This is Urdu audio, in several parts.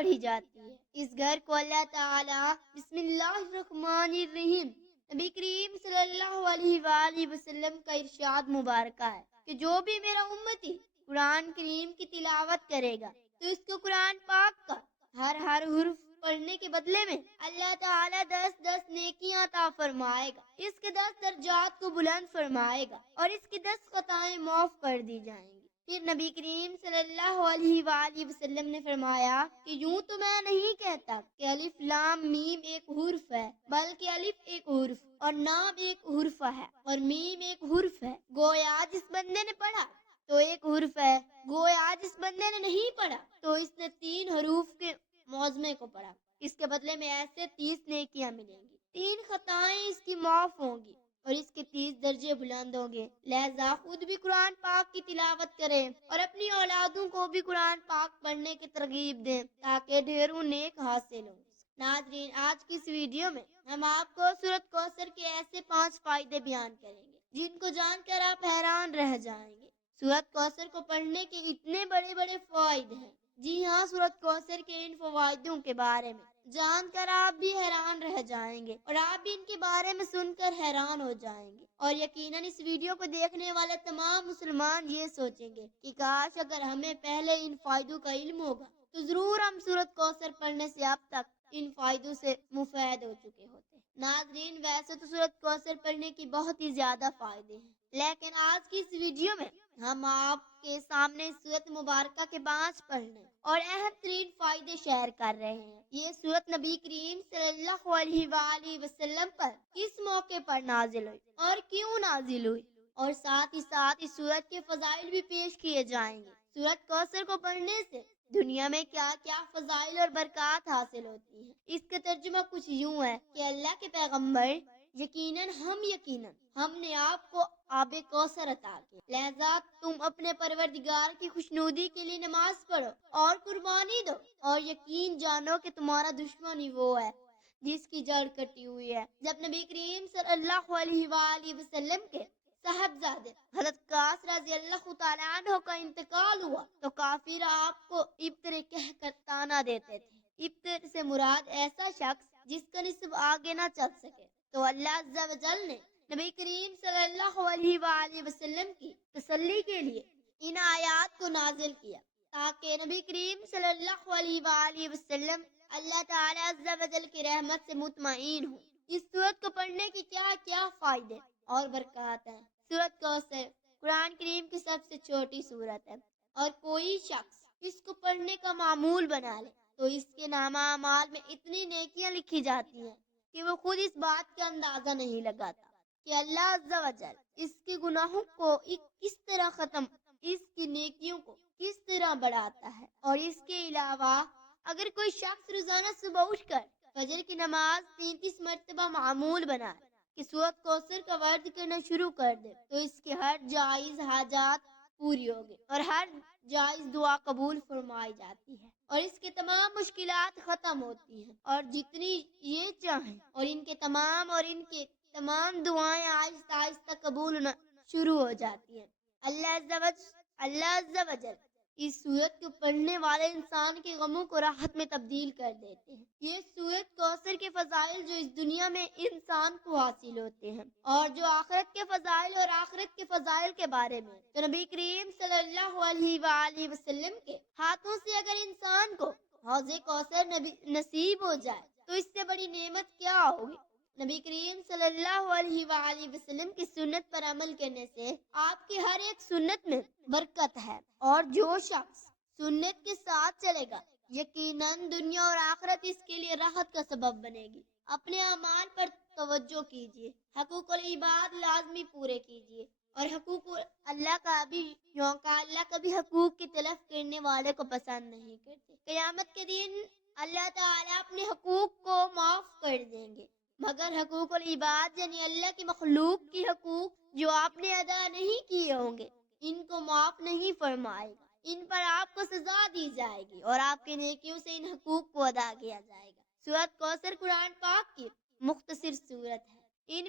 پڑھی جاتی ہے۔ اس گھر کو اللہ تعالی بسم اللہ الرحمن الرحیم نبی کریم صلی اللہ علیہ وآلہ وسلم کا ارشاد مبارکہ ہے کہ جو بھی میرا امتی قرآن کریم کی تلاوت کرے گا تو اس کو قرآن پاک کا ہر حرف پڑھنے کے بدلے میں اللہ تعالیٰ 10 نیکیاں عطا فرمائے گا، اس کے 10 درجات کو بلند فرمائے گا اور اس کی 10 خطائیں معاف کر دی جائیں گی۔ پھر نبی کریم صلی اللہ علیہ وآلہ وسلم نے فرمایا کہ یوں تو میں نہیں کہتا کہ الف لام میم ایک حرف ہے، بلکہ الف ایک حرف اور لام ایک حرف ہے اور میم ایک حرف ہے۔ گویا جس بندے نے پڑھا تو ایک حرف ہے، گویا جس بندے نے نہیں پڑھا تو اس نے 3 حروف کے موزمے کو پڑھا، اس کے بدلے میں ایسے 30 نیکیاں ملیں گی، 3 خطائیں اس کی معاف ہوں گی اور اس کے 30 درجے بلند ہوں گے۔ لہذا خود بھی قرآن پاک کی تلاوت کریں اور اپنی اولادوں کو بھی قرآن پاک پڑھنے کی ترغیب دیں تاکہ ڈھیروں نیک حاصل ہوں۔ ناظرین، آج کی اس ویڈیو میں ہم آپ کو سورۃ کوثر کے ایسے 5 فائدے بیان کریں گے جن کو جان کر آپ حیران رہ جائیں گے۔ سورۃ کوثر کو پڑھنے کے اتنے بڑے بڑے فوائد ہیں، جی ہاں، سورۃ کوثر کے ان فوائدوں کے بارے میں جان کر آپ بھی حیران رہ جائیں گے اور آپ بھی ان کے بارے میں سن کر حیران ہو جائیں گے، اور یقیناً اس ویڈیو کو دیکھنے والے تمام مسلمان یہ سوچیں گے کہ کاش اگر ہمیں پہلے ان فائدوں کا علم ہوگا تو ضرور ہم سورۃ کوثر پڑھنے سے اب تک ان فائدوں سے مفید ہو چکے ہوتے۔ ناظرین، ویسے تو سورۃ کوثر پڑھنے کی بہت ہی زیادہ فائدے ہیں، لیکن آج کی اس ویڈیو میں ہم آپ کے سامنے اس سورۃ مبارکہ کے 5 پڑھنے اور اہم ترین فائدے شیئر کر رہے ہیں۔ یہ سورۃ نبی کریم صلی اللہ علیہ وآلہ وسلم پر کس موقع پر نازل ہوئی اور کیوں نازل ہوئی، اور ساتھ ہی ساتھ اس سورۃ کے فضائل بھی پیش کیے جائیں گے۔ سورۃ کوثر کو پڑھنے سے دنیا میں کیا کیا فضائل اور برکات حاصل ہوتی ہیں، اس کا ترجمہ کچھ یوں ہے کہ اللہ کے پیغمبر یقیناً ہم نے آپ کو آب کوثر عطا کیا، لہذا تم اپنے پروردگار کی خوشنودی کے لیے نماز پڑھو اور قربانی دو اور یقین جانو کہ تمہارا دشمن ہی وہ ہے جس کی جڑ کٹی ہوئی ہے۔ جب نبی کریم صلی اللہ علیہ وآلہ وسلم کے صاحبزادے حضرت قاص رضی اللہ تعالیٰ عنہ کا انتقال ہوا تو کافر آپ کو ابتر کہہ کر طعنہ دیتے تھے۔ ابتر سے مراد ایسا شخص جس کا نسب آگے نہ چل سکے، تو اللہ عز و جل نے نبی کریم صلی اللہ علیہ وآلہ وسلم کی تسلی کے لیے ان آیات کو نازل کیا تاکہ نبی کریم صلی اللہ علیہ وآلہ وسلم اللہ تعالیٰ عز و جل کی رحمت سے مطمئن ہوں۔ اس سورت کو پڑھنے کی کیا کیا فائدے اور برکات ہیں۔ سورت کوثر قرآن کریم کی سب سے چھوٹی سورت ہے، اور کوئی شخص اس کو پڑھنے کا معمول بنا لے تو اس کے نامہ اعمال میں اتنی نیکیاں لکھی جاتی ہیں کہ وہ خود اس بات کا اندازہ نہیں لگاتا کہ اللہ عز و جل اس کے گناہوں کو کس طرح ختم، اس کی نیکیوں کو کس طرح بڑھاتا ہے۔ اور اس کے علاوہ اگر کوئی شخص روزانہ صبح اٹھ کر فجر کی نماز 33 مرتبہ معمول بنائے کہ سورۃ کوثر کا ورد کرنا شروع کر دے تو اس کے ہر جائز حاجات پوری ہوگی اور ہر جائز دعا قبول فرمائی جاتی ہے اور اس کے تمام مشکلات ختم ہوتی ہیں، اور جتنی یہ چاہیں اور ان کے تمام دعائیں آہستہ آہستہ قبول ہونا شروع ہو جاتی ہیں۔ اللہ عز و جل اس سورت کو پڑھنے والے انسان کے غموں کو راحت میں تبدیل کر دیتے ہیں۔ یہ سورت کوثر کے فضائل جو اس دنیا میں انسان کو حاصل ہوتے ہیں اور جو آخرت کے فضائل اور آخرت کے فضائل کے بارے میں تو نبی کریم صلی اللہ علیہ وآلہ وسلم کے ہاتھوں سے اگر انسان کو حوض کوثر نصیب ہو جائے تو اس سے بڑی نعمت کیا ہوگی۔ نبی کریم صلی اللہ علیہ وآلہ وسلم کی سنت پر عمل کرنے سے آپ کی ہر ایک سنت میں برکت ہے، اور جو شخص سنت کے ساتھ چلے گا یقیناً دنیا اور آخرت اس کے لیے راحت کا سبب بنے گی۔ اپنے اعمال پر توجہ کیجیے، حقوق العباد لازمی پورے کیجیے، اور حقوق اللہ کا بھی حقوق کی تلف کرنے والے کو پسند نہیں کرتے۔ قیامت کے دن اللہ تعالیٰ اپنے حقوق کو معاف کر دیں گے، مگر حقوق العباد یعنی اللہ کی مخلوق کی حقوق جو آپ نے ادا نہیں کیے ہوں گے، ان کو معاف نہیں فرمائے گا۔ ان پر آپ کو سزا دی جائے گی اور آپ کے نیکیوں سے ان حقوق کو ادا کیا جائے گا۔ سورۃ کوثر قرآن پاک کی مختصر سورت ہے، اس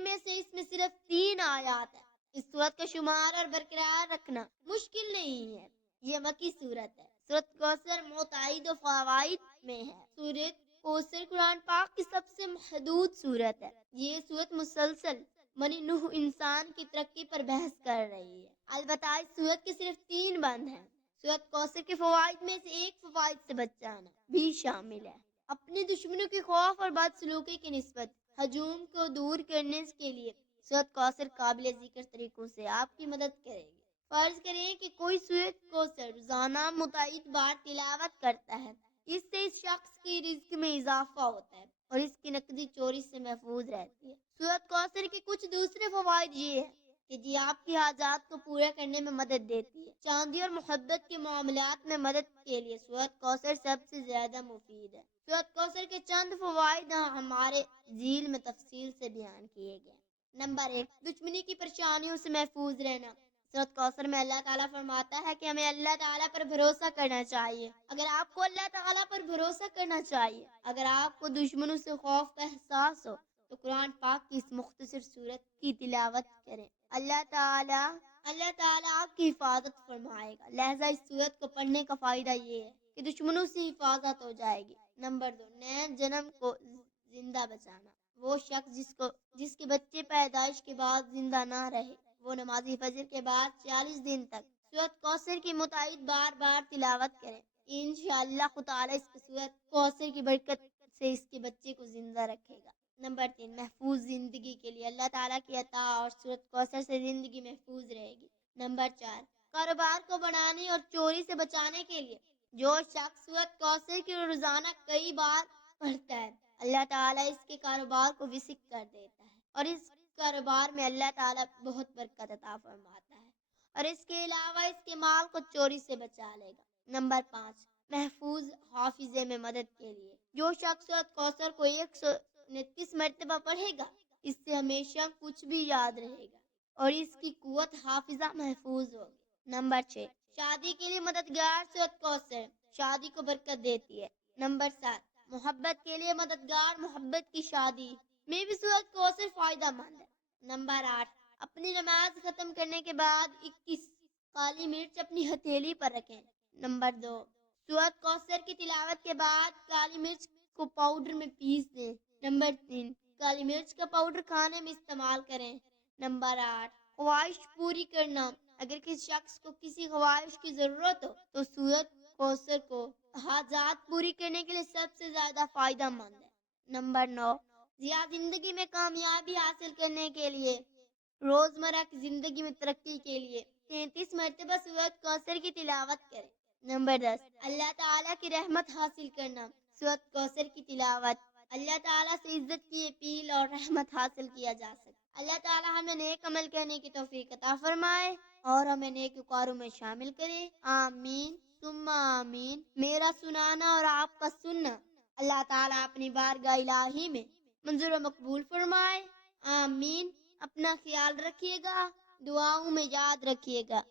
میں صرف 3 آیات ہیں۔ اس سورت کا شمار اور برقرار رکھنا مشکل نہیں ہے۔ یہ مکی سورت ہے، سورۃ کوثر متعدد فوائد میں ہے۔ سورۃ کوثر قرآن پاک کی سب سے محدود سورت ہے۔ یہ سورت مسلسل بنی نوح انسان کی ترقی پر بحث کر رہی ہے۔ البتہ اس سورت کے صرف 3 بند ہیں۔ سورت کوثر کے فوائد میں سے ایک فوائد سے بچ جانا بھی شامل ہے۔ اپنے دشمنوں کے خوف اور بدسلوکی کی نسبت ہجوم کو دور کرنے کے لیے سورت کوثر قابل ذکر طریقوں سے آپ کی مدد کرے گی۔ فرض کریں کہ کوئی سورت کوثر روزانہ متعدد بار تلاوت کرتا ہے، اس سے اس شخص کی رزق میں اضافہ ہوتا ہے اور اس کی نقدی چوری سے محفوظ رہتی ہے۔ سورت کوثر کے کچھ دوسرے فوائد یہ ہیں کہ یہ آپ کی حاجات کو پورا کرنے میں مدد دیتی ہے۔ چاندی اور محبت کے معاملات میں مدد کے لیے سورت کوثر سب سے زیادہ مفید ہے۔ سورت کوثر کے چند فوائد ہمارے ذیل میں تفصیل سے بیان کیے گئے۔ نمبر 1، دشمنی کی پریشانیوں سے محفوظ رہنا۔ سورت کوثر میں اللہ تعالیٰ فرماتا ہے کہ ہمیں اللہ تعالیٰ پر بھروسہ کرنا چاہیے۔ اگر آپ کو اللہ تعالیٰ پر بھروسہ کرنا چاہیے، اگر آپ کو دشمنوں سے خوف کا احساس ہو تو قرآن پاک کی اس مختصر سورت کی تلاوت کریں۔ اللہ تعالیٰ آپ کی حفاظت فرمائے گا۔ لہذا اس سورت کو پڑھنے کا فائدہ یہ ہے کہ دشمنوں سے حفاظت ہو جائے گی۔ نمبر 2، نئے جنم کو زندہ بچانا۔ وہ شخص جس کے بچے پیدائش کے بعد زندہ نہ رہے، وہ نماز فجر کے بعد 40 دن تک سورت کوثر کی متعدد بار تلاوت کریں۔ انشاءاللہ تعالی اس سورت کوثر کی برکت سے اس کے بچے کو زندہ رکھے گا۔ نمبر 3، محفوظ زندگی کے لیے اللہ تعالیٰ کی عطا اور سورت کوثر سے زندگی محفوظ رہے گی۔ نمبر 4، کاروبار کو بڑھانے اور چوری سے بچانے کے لیے جو شخص سورت کوثر کی روزانہ کئی بار پڑھتا ہے، اللہ تعالیٰ اس کے کاروبار کو وسع کر دیتا ہے اور اس کاروبار میں اللہ تعالیٰ بہت برکت عطا فرماتا ہے اور اس کے علاوہ اس کے مال کو چوری سے بچا لے گا۔ نمبر 5، محفوظ حافظے میں مدد کے لیے جو شخص سورت کوثر کو 129 مرتبہ پڑھے گا، اس سے ہمیشہ کچھ بھی یاد رہے گا اور اس کی قوت حافظہ محفوظ ہوگی۔ نمبر 6، شادی کے لیے مددگار سورت کوثر شادی کو برکت دیتی ہے۔ نمبر 7، محبت کے لیے مددگار محبت کی شادی میں بھی سورت کوثر فائدہ مند ہے۔ نمبر 8، اپنی نماز ختم کرنے کے بعد 21 کالی مرچ اپنی ہتھیلی پر رکھیں۔ نمبر 2، سورت کوثر کی تلاوت کے بعد کالی مرچ کو پاؤڈر میں پیس دیں۔ نمبر 3، کالی مرچ کا پاؤڈر کھانے میں استعمال کریں۔ نمبر 8، خواہش پوری کرنا۔ اگر کسی شخص کو کسی خواہش کی ضرورت ہو تو سورت کوثر کو حاجات پوری کرنے کے لیے سب سے زیادہ فائدہ مند ہے۔ نمبر 9، زندگی میں کامیابی حاصل کرنے کے لیے روزمرہ کی زندگی میں ترقی کے لیے 33 مرتبہ سورت کوثر کی تلاوت کریں۔ نمبر 10، اللہ تعالیٰ کی رحمت حاصل کرنا۔ سورت کوثر کی تلاوت اللہ تعالیٰ سے عزت کی اپیل اور رحمت حاصل کیا جا سکتا۔ اللہ تعالیٰ ہمیں نیک عمل کرنے کی توفیق عطا فرمائے اور ہمیں نیک وقاروں میں شامل کرے۔ آمین ثم آمین۔ میرا سنانا اور آپ کا سننا اللہ تعالیٰ اپنی بارگاہ الہی میں منظور و مقبول فرمائے۔ آمین۔ اپنا خیال رکھیے گا، دعاؤں میں یاد رکھیے گا۔